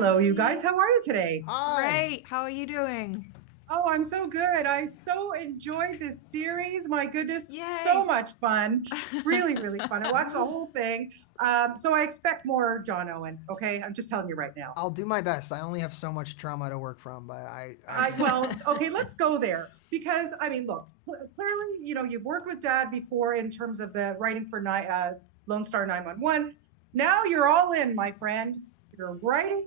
Hello, you guys. How are you today? Hi. Great. How are you doing? Oh, I'm so good. I so enjoyed this series. My goodness, so Yay. much fun. Really, really fun. I watched the Woo. whole thing. So I expect more John Owen. Okay, I'm just telling you right now. I'll do my best. I only have so much trauma to work from, but I Well, okay, let's go there because I mean, look, clearly, you've worked with Dad before in terms of the writing for Lone Star 911. Now you're all in, my friend. You're writing.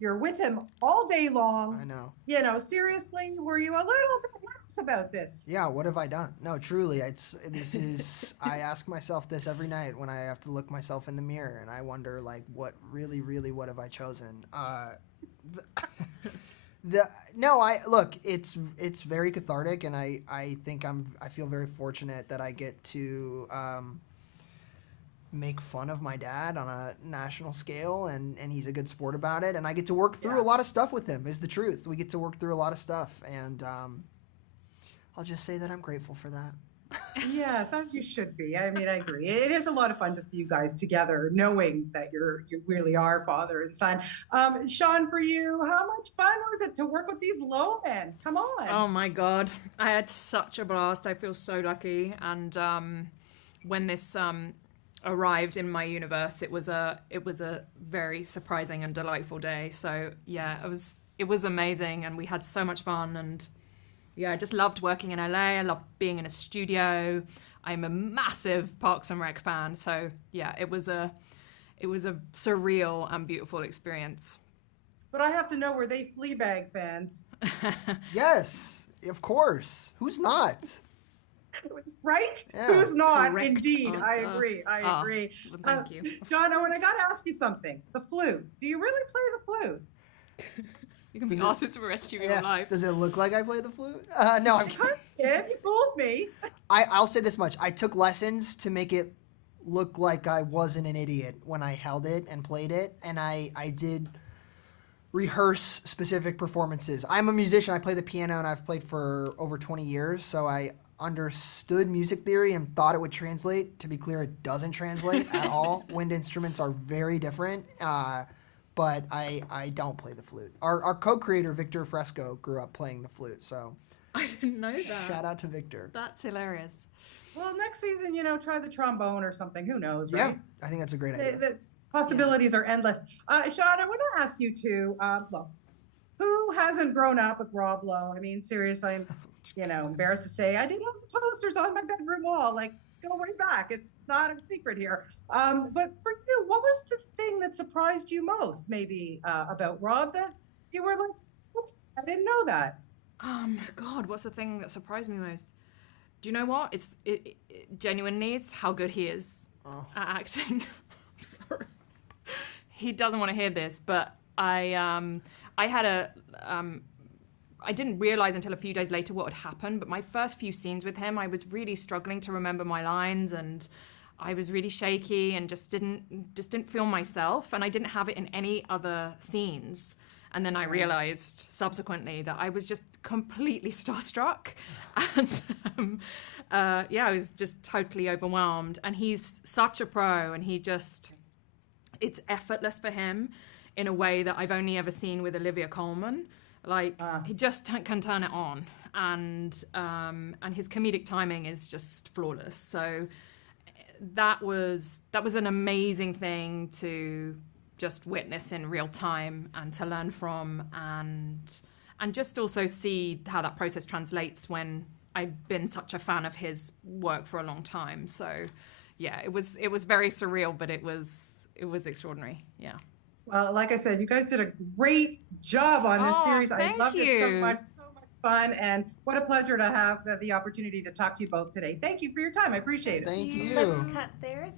You're with him all day I long. know. Seriously, were you a little bit nervous about this? Yeah, what have I done? No, truly, this is I ask myself this every night when I have to look myself in the mirror and I wonder like what have I chosen? The, the no, I look, it's very cathartic and I think I feel very fortunate that I get to make fun of my dad on a national scale and he's a good sport about it and I get to work through Yeah. a lot of stuff with him is the truth. We get to work through a lot of stuff and I'll just say that I'm grateful for that. Yes, as you should be. I mean, I agree. It is a lot of fun to see you guys together, knowing that you really are father and son. Sean, for you, how much fun was it to work with these low men? Come on. Oh my God. I had such a blast. I feel so lucky. And when this arrived in my universe, it was a very surprising and delightful day. So yeah, it was amazing and we had so much fun and yeah, I just loved working in LA. I loved being in a studio. I'm a massive Parks and Rec fan. So yeah, it was a surreal and beautiful experience. But I have to know, were they Fleabag fans? Yes, of course. Who's not? Right? Yeah. Who's not? Correct Indeed. I answer. agree. I Ah, agree. well, Uh, thank you. John Owen, I got to ask you something. The flute. Do you really play the flute? You can be Does it- asked this for the rest of your Yeah. life. Does it look like I play the flute? No, I'm kidding. Yeah, you fooled me. I'll say this much. I took lessons to make it look like I wasn't an idiot when I held it and played it, and I did rehearse specific performances. I'm a musician. I play the piano, and I've played for over 20 years, so I understood music theory and thought it would translate. To be clear, it doesn't translate at all. Wind instruments are very different, but I don't play the flute. Our co-creator, Victor Fresco, grew up playing the flute, so I didn't know that. shout out to Victor. That's hilarious. Well, next season, try the trombone or something. Who knows, Yeah, right? I think that's a great The, idea. the possibilities are endless. Sean, I want to ask you too. Look, who hasn't grown up with Rob Lowe? I mean, seriously, I'm, embarrassed to say I did have the posters on my bedroom wall. Like, go way back. It's not a secret here. But for you, what was the thing that surprised you most, maybe about Rob that you were like, oops, I didn't know that. God, what's the thing that surprised me most? Do you know what? It genuinely is how good he is Oh. at acting. I'm sorry. He doesn't want to hear this, but I had I didn't realize until a few days later what had happened, but my first few scenes with him, I was really struggling to remember my lines and I was really shaky and just didn't feel myself and I didn't have it in any other scenes. And then I realized subsequently that I was just completely starstruck and I was just totally overwhelmed and he's such a pro and it's effortless for him in a way that I've only ever seen with Olivia Colman. Like he just can turn it on, and his comedic timing is just flawless. So that was an amazing thing to just witness in real time and to learn from, and just also see how that process translates when I've been such a fan of his work for a long time. So yeah, it was very surreal, but it was extraordinary. Yeah. Well, like I said, you guys did a great job on this Oh, series. I thank loved it so you. much, so much fun, and what a pleasure to have the opportunity to talk to you both today. Thank you for your time. I appreciate it. Thank you. Let's cut there.